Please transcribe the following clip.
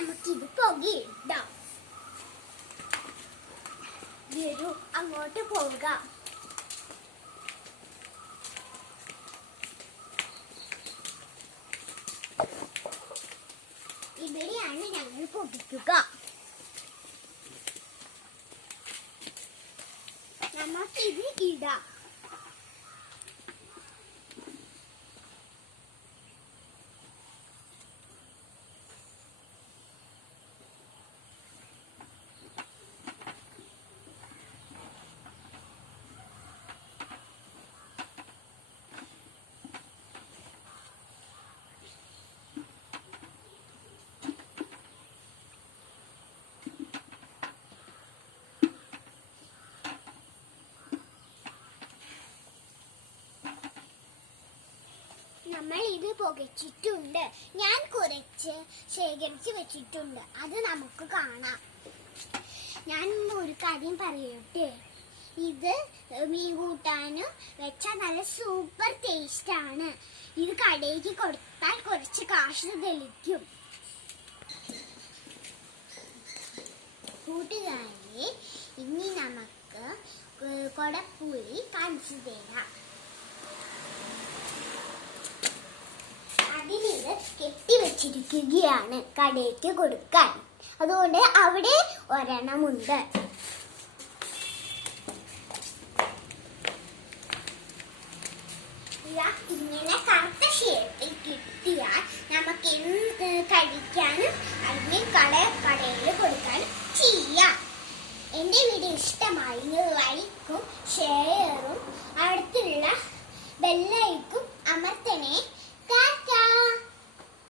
നമുക്കിത് പുകയിടാം. വരൂ, അങ്ങോട്ട് പോകാം. ഇവിടെയാണ് ഞങ്ങൾ പൊടിക്കുക. നമുക്കിത് ഇടാം. നമ്മൾ ഇത് പുകച്ചിട്ടുണ്ട്. ഞാൻ കുറച്ച് ശേഖരിച്ച് വെച്ചിട്ടുണ്ട്. അത് നമുക്ക് കാണാം. ഞാൻ ഒരു കാര്യം പറയട്ടെ. ഇത് മീൻ കൂട്ടാനും വെച്ചാൽ നല്ല സൂപ്പർ ടേസ്റ്റ് ആണ്. ഇത് കടയിലേക്ക് കൊടുത്താൽ കുറച്ച് കാശ് തെളിക്കും. കൂട്ടുകാരെ, ഇനി നമുക്ക് കൊടപ്പുളി കാണിച്ചു തരാം. അതിനിത് കെട്ടിവെച്ചിരിക്കുകയാണ് കടയ്ക്ക് കൊടുക്കാൻ. അതുകൊണ്ട് അവിടെ ഒരെണ്ണമുണ്ട്. ഇങ്ങനെ കറുത്ത ഷേപ്പിൽ കിട്ടിയാൽ നമുക്ക് കഴിക്കാനും അല്ലെങ്കിൽ കടയിൽ കൊടുക്കാനും ചെയ്യാം. എന്റെ വീഡിയോ ഇഷ്ടമായി ലൈക്കും ഷെയർ